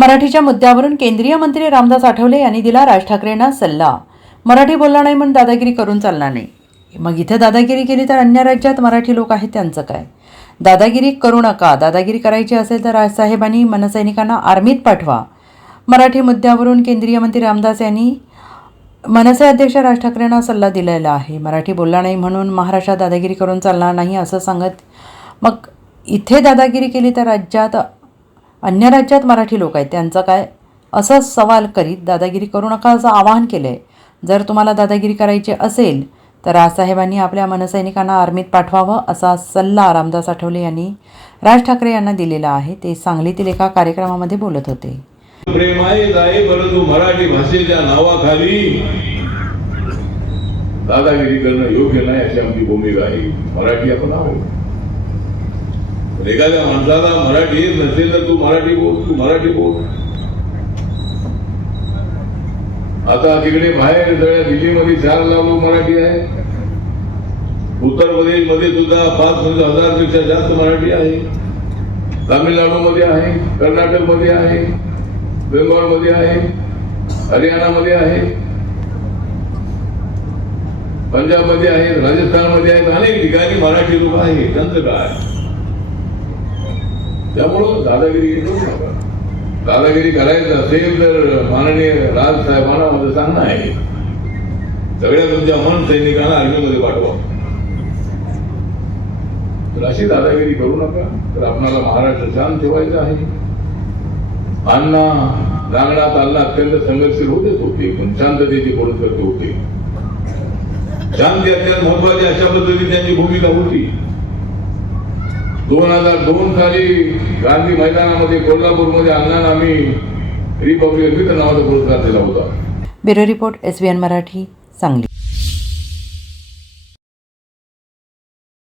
मराठीच्या मुद्द्यावरून केंद्रीय मंत्री रामदास आठवले यांनी दिला राज ठाकरेंना सल्ला. मराठी बोलला नाही म्हणून दादागिरी करून चालणार नाही. मग इथे दादागिरी केली तर अन्य राज्यात मराठी लोक आहेत त्यांचं काय? दादागिरी करू नका. दादागिरी करायची असेल तर राजसाहेबांनी मनसैनिकांना आर्मीत पाठवा. मराठी मुद्द्यावरून केंद्रीय मंत्री रामदास यांनी मनसे अध्यक्ष राज ठाकरेंना सल्ला दिलेला आहे. मराठी बोलला नाही म्हणून महाराष्ट्रात दादागिरी करून चालणार नाही असं सांगत. मग इथे दादागिरी केली तर राज्यात अन्य राज्यात मराठी लोक आहेत त्यांचं काय असं सवाल करीत दादागिरी करू नका असं आवाहन केलं आहे जर तुम्हाला दादागिरी करायची असेल तर राजसाहेबांनी आपल्या मनसैनिकांना आर्मीत पाठवावं असा सल्ला रामदास आठवले यांनी राज ठाकरे यांना दिलेला आहे. ते सांगलीतील एका कार्यक्रमामध्ये बोलत होते. जाई परंतु मराठी भाषेच्या नावाखाली. दादागिरी करणं योग्य नाही अशी आमची भूमिका आहे. मराठी आपण आहोत. एखाद्या माणसाला मराठी येत नसेल तर तू मराठी बोल तू मराठी बोल। आता तिकडे बाहेर सगळ्या दिल्लीमध्ये चार लाख लोक मराठी आहे. उत्तर प्रदेशमध्ये सुद्धा पाच म्हणजे हजारपेक्षा जास्त मराठी आहे. तामिळनाडूमध्ये आहे कर्नाटकमध्ये आहे बेंगॉलमध्ये आहे हरियाणामध्ये आहे पंजाबमध्ये आहे राजस्थानमध्ये आहेत अनेक ठिकाणी मराठी लोक आहेत. त्यांचं काय त्यामुळं दादागिरी करू नका दादागिरी करायचं असेल तर माननीय राज साहेबांना माझं सांगणं आहे. सगळ्या तुमच्या मन सैनिकांना आर्मीमध्ये पाठवा. तर अशी दादागिरी करू नका. तर आपणाला महाराष्ट्र शांत ठेवायचं आहे. अण्णा नागनाथ अण्णा अत्यंत संघर्षशील होतेच होते. पण शांततेची पुरस्कृती होते. शांती अत्यंत महत्वाची अशा पद्धतीने त्यांची भूमिका होती. दोन हजार दोन साली गांधी मैदानामध्ये कोल्हापूरमध्ये अण्णांना आम्ही रिपब्लिक नावाचा पुरस्कार दिला होता. Bureau report S B N Marathi Sangli.